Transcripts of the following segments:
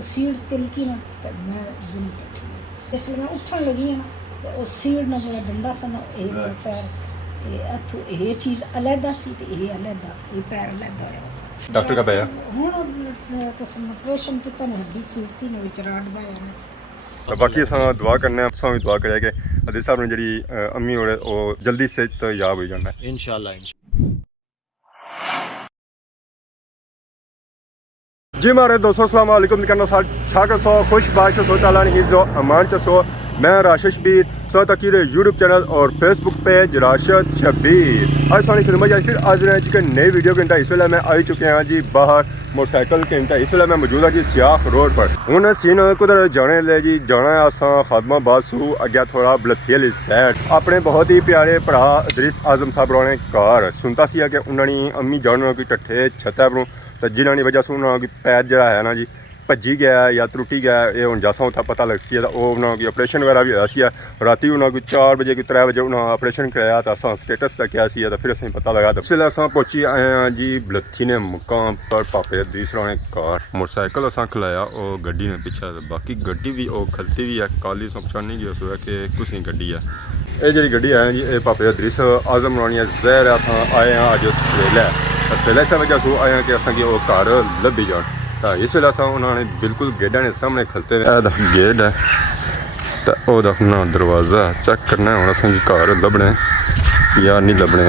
Seat तिलकी ना तो मैं बुन बैठी जिसले मैं उठन लगी ना तो उस सीट ना मेरा डंडा सन पैर ये चीज़ अलहदा सी ते ये अलहदा ये पैर अलहदा रहा सी। डॉक्टर का पाया हुण कसम ऑपरेशन किता ने हड्डी सीट थी ने विच राड पाया ने। तो बाकी असां दुआ करने असां भी दुआ करें कि अदील साहब ने जी अम्मी होरे वो जल्दी सेहत याब हो जाना इंशाल्लाह। जी मारे दोस्तों अस्सलाम वालेकुम करना छाकर सो खुश बाश सो ताला ने हिफ्ज़ो अमान च सो मैं राशिद शबीर सो तकीर यूट्यूब चैनल और फेसबुक पेज राशिद शबीर आज सारी खिदमत फिर आज के नई वीडियो घंटा इस वेले मैं आई चुके हैं जी बाहर मोटरसाइकिल घंटा इस वेले मैं मौजूद हाँ जी सियाख रोड पर हूँ सीन कुदर जाने ले जी जाना है असा खादमाबाद सू अगे थोड़ा बलथी वाली सैड अपने बहुत ही प्यारे भरा अदरीस आजम साहब रोने घर सुनता सी कि उन्होंने अम्मी जाने की टट्ठे छत्ता परों तो जिन्होंने वजह से उन्होंने पैर जरा है ना जी भज्जी गया या त्रुटी गया ये हूँ जैसा उत्था पता लग सी तो उन्होंने ऑपरेशन वगैरह भी होया राती उन्होंने 4 बजे की 3 बजे उन्होंने ऑपरेशन कराया तो असा स्टेटस तकिया तो फिर असें पता लगा तो इसलिए अस पहुंची आए हैं जी बलथी ने मुकाम पर पापे दूसरा ने कार मोटरसाइकिल असा खलाया और गड्डी ने पीछे तो बाकी गड्डी भी वो खलती भी है काली सौ पछानी गई उस कि कुछ नहीं गड्डी है ये जी गड्डी है जी ये पापे अदरीस आजम रानी जहर अस आए हैं अज सवेले सवेले इस वजह से आए हैं कि असें वो घर लभी जान तो इस वेले उन्होंने बिल्कुल गेटा ने सामने खलते गेट है तो वह अपना दरवाज़ा चेक करना है हम असें घर लभने या नहीं लभने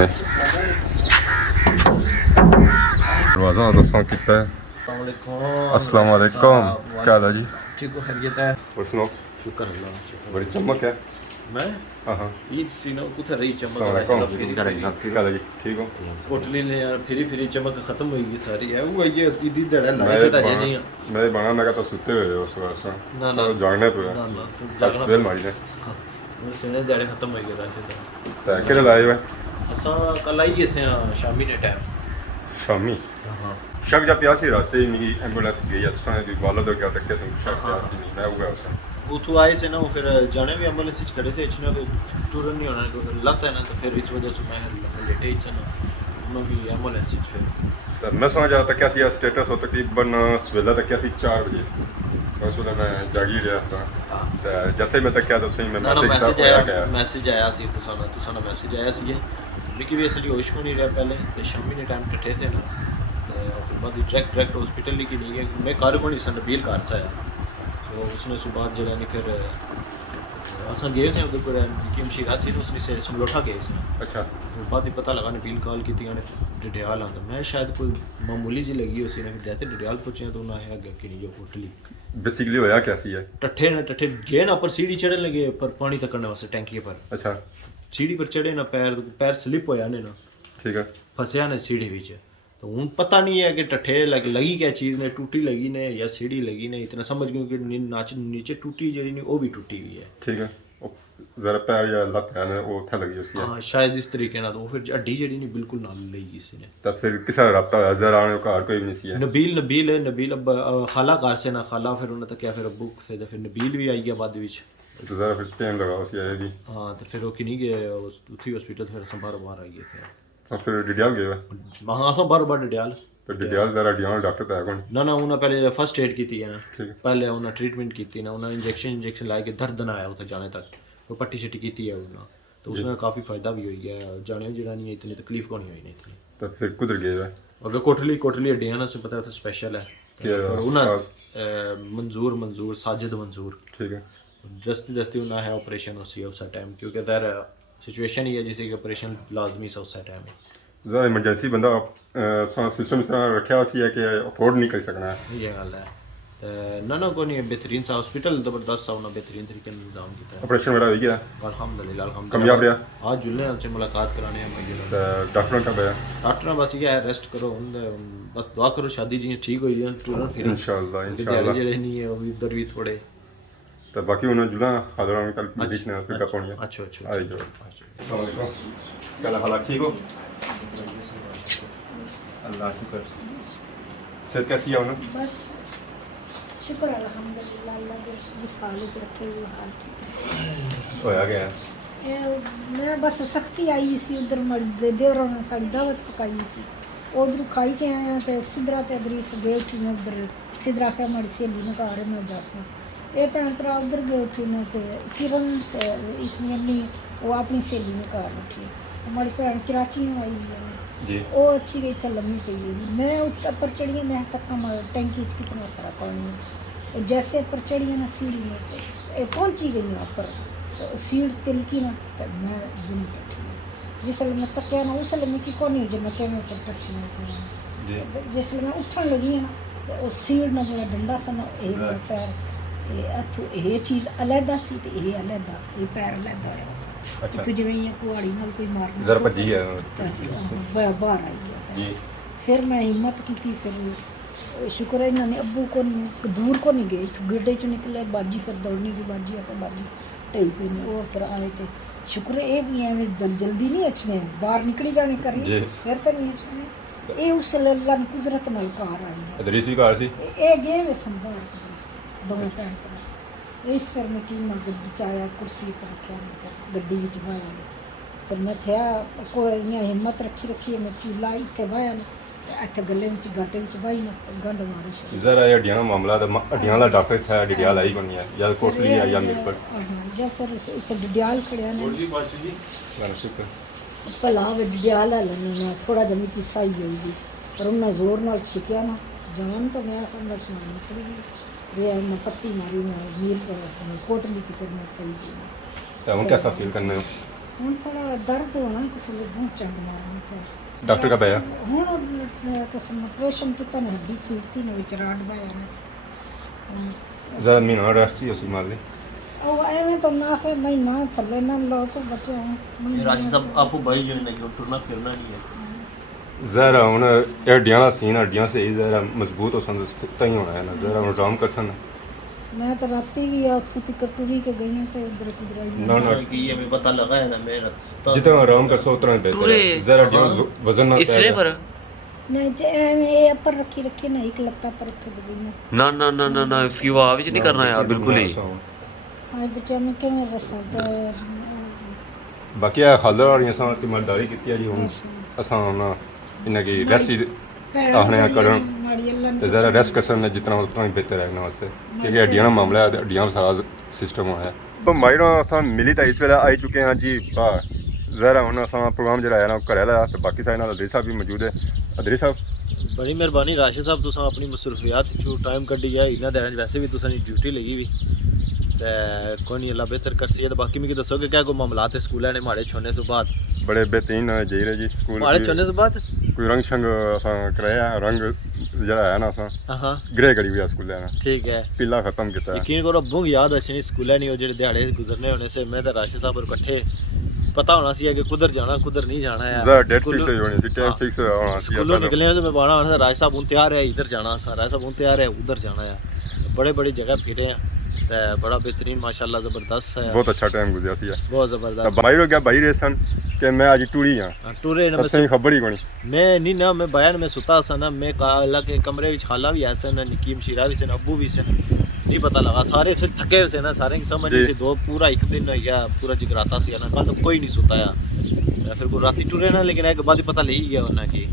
दरवाज़ा दसा किया अस्सलाम वालेकुम क्या हाल है जी ठीक हो खैरियत है और सुनो शुक्र अल्लाह बड़ी चमक है मैं हाँ ईद सी ना कुछ रही चमक क्या जी ठीक हो कोटली ने यार फिरी चमक खत्म हो गई सारी है वो ये ईदी दड़ा लगे से ताजे जी मैं बना लगा तो सुते हुए उस वास्ते ना ना जागने पे ना ना तो जागना स्वेल मारी ने वो सेने दड़े खत्म हो गए राशि से साइकिल लाए हुए असा कल आई से शामी ने टाइम शामी हां शक जब प्यासी रास्ते नहीं एम्बुलेंस गई अच्छा है वाला तो क्या तक कैसे शक प्यासी नहीं मैं हुआ उसका उतो आए से ना वो फिर जाने भी एम्बुलेंस से खड़े थे इतना टूरन नहीं होना तो लगता है ना तो फिर इस वजह से मैं लेटे ही से ना उन्होंने भी एम्बुलेंस से फिर तो मैं समझ आता क्या सी स्टेटस हो तकरीबन सवेला तक क्या सी 4 बजे उस वक्त मैं जागी रहा था तो जैसे ही मैं तक क्या तो सही मैं मैसेज आया सी तो साना मैसेज आया सी लेकिन भी असली होश को नहीं रहा पहले तो शामी ने टाइम टठे थे ना तो फिर बाद डायरेक्ट हॉस्पिटल लेके नहीं गए मैं कार को नहीं सन नबील कार से आया तो उसने सुबह जगह नहीं फिर असा गए थे उधर पर की मशीरा थी तो उसने से समलोठा गए थे अच्छा तो बाद ही पता लगा नबील कॉल की थी डडियाल आंदा मैं शायद कोई मामूली जी लगी उसी ने फिर जैसे डडियाल पहुंचे तो उन्हें आगे कि नहीं जो होटली बेसिकली होया कैसी है टट्ठे गए ना पर सीढ़ी चढ़ने लगे पर पानी तक करने वास्ते टैंकी पर अच्छा सीढ़ी पर चढ़े ना पैर स्लिप होया ने ना ठीक है फसया ने सीढ़ी विच तो हूँ पता नहीं है कि टट्ठे लगी क्या चीज़ ने टूटी लगी ने या सीढ़ी लगी ने इतना समझ गई कि नीचे टूटी जड़ी नहीं वो भी टूटी हुई है ठीक है जरा पैर या लत है वो उठा लगी उसकी हाँ शायद इस तरीके ना तो फिर हड्डी जड़ी नहीं बिल्कुल नाल लगी किसी ने तो फिर किसा रब्ता होया जरा आने का कोई भी नहीं सी है नबील अब खाला कार से ना खाला फिर उन्हें तो क्या फिर अब्बू से तो फिर नबील भी आई गया बाद विच तो जरा फिर टाइम लगा उसकी आए भी हाँ तो फिर वो कि नहीं गए उसी हॉस्पिटल फिर बार आई गए थे तो फिर डिडियाल गए हाँ तो बार डडियाल तो डिडियाल जरा डियाल डॉक्टर तो है कौन ना उन्हें पहले फर्स्ट एड की थी ना ठीक है पहले उन्हें ट्रीटमेंट की थी ना उन्हें इंजेक्शन लाए के दर्द ना आया उधर जाने तक तो पट्टी शट्टी की थी है उन्हें तो उसमें काफ़ी फायदा भी हुई है जाने जरा नहीं इतनी तकलीफ को नहीं हुई नहीं थी तो फिर कुधर गए अगर कोटली हड्डियां ना से पता था स्पेशल है मंजूर साजिद मंजूर ठीक है जस्ती उन्हें है ऑपरेशन उसी उस टाइम क्योंकि दर सिचुएशन ही है जिससे कि ऑपरेशन लाजमी सा उस टाइम ज़रा इमरजेंसी बंदा सिस्टम इस तरह रखा है कि अफोर्ड नहीं कर सकना है ये गल है ना को नहीं बेहतरीन सा हॉस्पिटल जबरदस्त सा उन्होंने बेहतरीन तरीके से इंतजाम किया ऑपरेशन वगैरह हो गया अल्हम्दुलिल्लाह कामयाब रहा आज जुलने हमसे मुलाकात कराने हैं डॉक्टर का गया डॉक्टर बस ये रेस्ट करो बस दुआ करो शादी जी ठीक हो जाए टूरन फिर इंशाल्लाह जेड़े नहीं है वो इधर भी थोड़े तो बाकी उन्होंने जुला हादरा कल पुलिस ने फिर का पहुंच गया अच्छा आई जो अस्सलाम वालेकुम क्या हाल ठीक हो अल्लाह शुक्र सेहत कैसी है उन्हें बस शुक्र अल्हम्दुलिल्लाह अल्लाह के जिस हालत रखे वो हाल ठीक है होया गया मैं बस सख्ती आई सी उधर देवरों ने साड़ी दावत पकाई सी उधर खाई के आए हैं तो सिद्धरा ते अदरी गए उठी ने उधर सिद्धरा के हमारी सहेली ने घर है मैं दस ये भैन भरा उधर गए उठी ने तो किरण ते इसमें अम्मी वो अपनी सहेली ने घर उठी हमारी भैन कराची में आई हुई है जी वो अच्छी गई थे लम्बी पई है मैं ऊपर चढ़ी मैं तक टैंकी च कितना सारा पानी है और जैसे ऊपर चढ़ी ना सीढ़ी में तो पहुंची गई ऊपर तो सीढ़ तिलकी ना तो मैं गुम बैठी जिसले मैं तकिया ना उसले मिकी को नहीं जब मैं कैमे पर टची जी जिसले मैं उठन लगी ना तो वो सीढ़ ना जो डंडा सा ना ये मेरा पैर ये चीज़ अलहदा सी ते ये अलहदा ये पैर अलहदा है अच्छा इत्थों जिवें इयां कुहाड़ी नाल कोई मारना जरा भज्जी है बाहर आई गया जी फिर मैं हिम्मत की फिर शुक्र है इन्होंने अब्बू को नहीं दूर को नहीं गए इत्थों गेडे चो निकले बाजी फिर दौड़नी की बाजी आकर बाजी ढई पे ने वो फिर आए थे शुक्र है ये भी एवं जल्दी नहीं अचने बाहर निकली जाने जी। करी फिर तो नहीं अचने ये उस अल्लाह ने कुदरत नाल कार आई है अदरीस भी घर सी ये गए वे संभाल दोनों भैन भरा इस फिर मैं की मैं गड्डी च आया कुर्सी पर रखा गड्डी विच बाया फिर मैं थे कोई इयां हिम्मत रखी मैं चीला इत्थे बाया इत्थे गले विच गाटे विच बाई ना गंढ मारी शुरू जरा ये हड्डियां मामला दा हड्डियां दा डॉक्टर था डिडियाल आई बनी है या कोटली है या मिरपट या फिर इत्थे डिडियाल खड़िया ने गाना शुक्र भला वे डिडियाल हालने ना थोड़ा जमी की सही होगी पर उन्हें जोर नाल छिकिया ना जान तो मैं अपन बस मार निकली गई वे मैं पत्ती मारी मैं मीर कोटली तक मैं सही की तो हम कैसा फील करने हो हूँ थोड़ा दर्द होना किसी लोग बहुत चंड मारने पर डॉक्टर का पाया हूँ किसी ऑपरेशन कितना ने हड्डी सीटती ने विच राड बाया ने जरा महीना रेस्ट ही उसी मार ली ਉਹ ਐਵੇਂ ਤਾਂ ਨਾ ਕਿ ਮਹੀਨਾ ਥੱਲੇ ਨਾ ਲਓ ਤਾਂ ਬੱਚੇ ये राशि साहब आपको भाई जो है कि टुरना फिरना नहीं है जरा हुन हड्डियां दा सीन हड्डियां से ही जरा मजबूत हो सन फिट ही होना है ना जरा हुन आराम कर सन मैं तो राती भी उत्थों तक टुरी के गई हूं तो उधर कुदर आई ना ना कि ये हमें पता लगा है ना मैं जितना आराम कर सो उतना बेहतर है जरा हड्डियां वजन ना इसरे पर नहीं जे ये ऊपर रखी ना एक लत्ता पर रख दे गई ना ना ना ना ना इसकी वो आवाज नहीं करना यार बिल्कुल ही हाय बच्चे में के में रसा तो बाकी है खालर और ये सा तिमलदारी की जी हुन असा ना इन्हें की रेस्ट आखने करन माड़ी अल्लाह तो जरा रेस्ट कर सकने जितना उतना ही बेहतर रहने वास्ते क्योंकि हड्डियां का मामला है हड्डियां का सारा सिस्टम होना है तो मायरा असा मिली तो इस वेले आई चुके हैं जी बाहर जरा हुन असा प्रोग्राम जरा है ना करे दा तो बाकी सारे नाल अदरी साहब भी मौजूद है अदरी साहब बड़ी मेहरबानी राशि साहब तुसा अपनी मसरूफियात चो टाइम कड्डी है इन्ना दिन वैसे भी तुसा ड्यूटी लगी भी ते कोई नहीं अल्लाह बेहतर कर सी बाकी मिगी दसो कि क्या कोई मामलात है स्कूल ने माड़े छोड़ने तो बाद बड़े बेहतरीन जाई रहे जी स्कूल माड़े छोड़ने तो बाद कोई रंग शंग असा कराया रंग जरा है ना असा हाँ ग्रे करी हुई स्कूल है ना ठीक है पीला खत्म किया है यकीन करो बुंग याद अच्छी स्कूल नहीं जेडे दिहाड़े गुजरने होने से मैं तो राशि साहब इकट्ठे पता होना सी कि कुधर जाना कुधर नहीं जाना है जरा डेट फिक्स होनी सी टाइम फिक्स होना सी स्कूलों निकले तो मैं बाना होना राज साहब हूँ तैयार है इधर जाना सा राज साहब हूँ तैयार है उधर जाना है बड़े बड़ी जगह फिरे हैं बड़ा बेहतरीन माशाल्लाह जबरदस्त है बहुत अच्छा टाइम गुजरा सी बहुत जबरदस्त भाई हो गया भाई रेसन कि मैं आज टूरी हां टूरे ना सही खबर ही कोनी मैं नहीं ना मैं बयान में सुता सा ना मैं अल्लाह के कमरे विच खाला भी ऐसा ना निकीम शिरा भी सन अब्बू भी सन नहीं पता लगा सारे से थके से ना सारे की समझ नहीं थी दो पूरा एक दिन या पूरा जगराता सी ना कल तो कोई नहीं सुताया फिर को राती टूरे ना लेकिन एक बात पता नहीं गया उन्हें की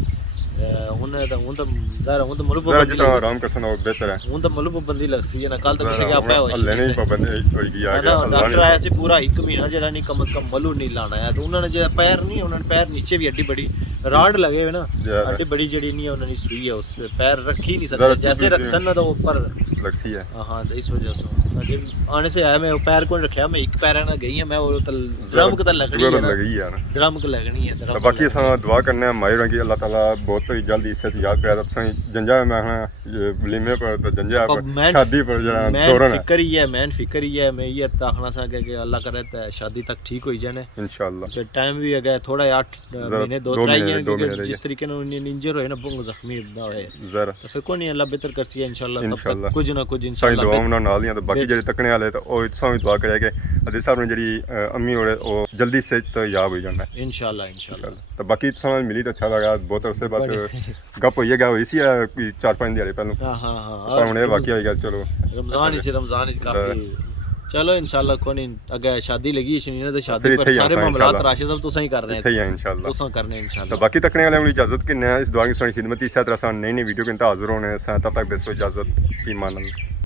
हूं तो मलूब जितना आराम कर सना बेहतर है हूं तो मलूब बंदी लग सी ना कल तो किसी क्या पाया अल्लाह ने पाबंदी हो गया है डॉक्टर आया सी पूरा एक महीना जरा नहीं कम कम मलू नहीं लाना है तो उन्होंने जो पैर नहीं उन्होंने पैर नीचे भी हड्डी बड़ी राड लगे हुए ना हड्डी बड़ी जड़ी नहीं उन्होंने सुई है उस पे पैर रख ही नहीं सकते जैसे रख सन ना तो ऊपर लगती है हाँ तो इस वजह से आने से आया मैं पैर को रखा मैं एक पैर ना गई है मैं वो ड्रम के लगनी है लगी यार ड्रम के लगनी है बाकी असा दुआ करने हैं माहिर की अल्लाह ताला बहुत ही जल्दी इससे याद कराया सही जंजा मैं ये वलीमे पर तो जंजा पर शादी पर जरा दौरन है फिक्र ही है मैन फिक्र ही है मैं ये ताकना सा कि अल्लाह करे तो शादी तक ठीक हो जाने इंशाल्लाह तो टाइम भी है थोड़ा 8 महीने 2 महीने जिस तरीके ने इंजर होए ना बहुत जख्मी होए जरा तो फिर कोई नहीं अल्लाह बेहतर करसी है इंशाल्लाह कुछ ना कुछ सारी दुआवां नाल ही तो बाकी जेडे तकने वाले तो ओ सारी दुआ करे कि अदील साहब ने जेडी अम्मी होरे ओ जल्दी से तो याद हो जाना इंशाल्लाह तो बाकी समझ मिली तो अच्छा लगा बहुत अरसे बाद गप होइए गया इसी 4-5 दिहाड़े पहले हां पर हुणे बाकी हो गया चलो रमजान ही काफी चलो इंशाल्लाह कोई नहीं अगे शादी लगी शनीना ते शादी फिर पर इत्थे ही सारे आसां मामलात इंशाल्लाह। राशिद साहब तुसां ही कर रहे इत्थे ही हैं है इंशाल्लाह। तुसां करने तो इंशाल्लाह बाकी तकने वाले वाली इजाजत कि इस दुआ की खिदमत इसी तरह नई नई वीडियो के अंत हाजिर होने तब तक दसो इजाजत फी मान अल्लाह।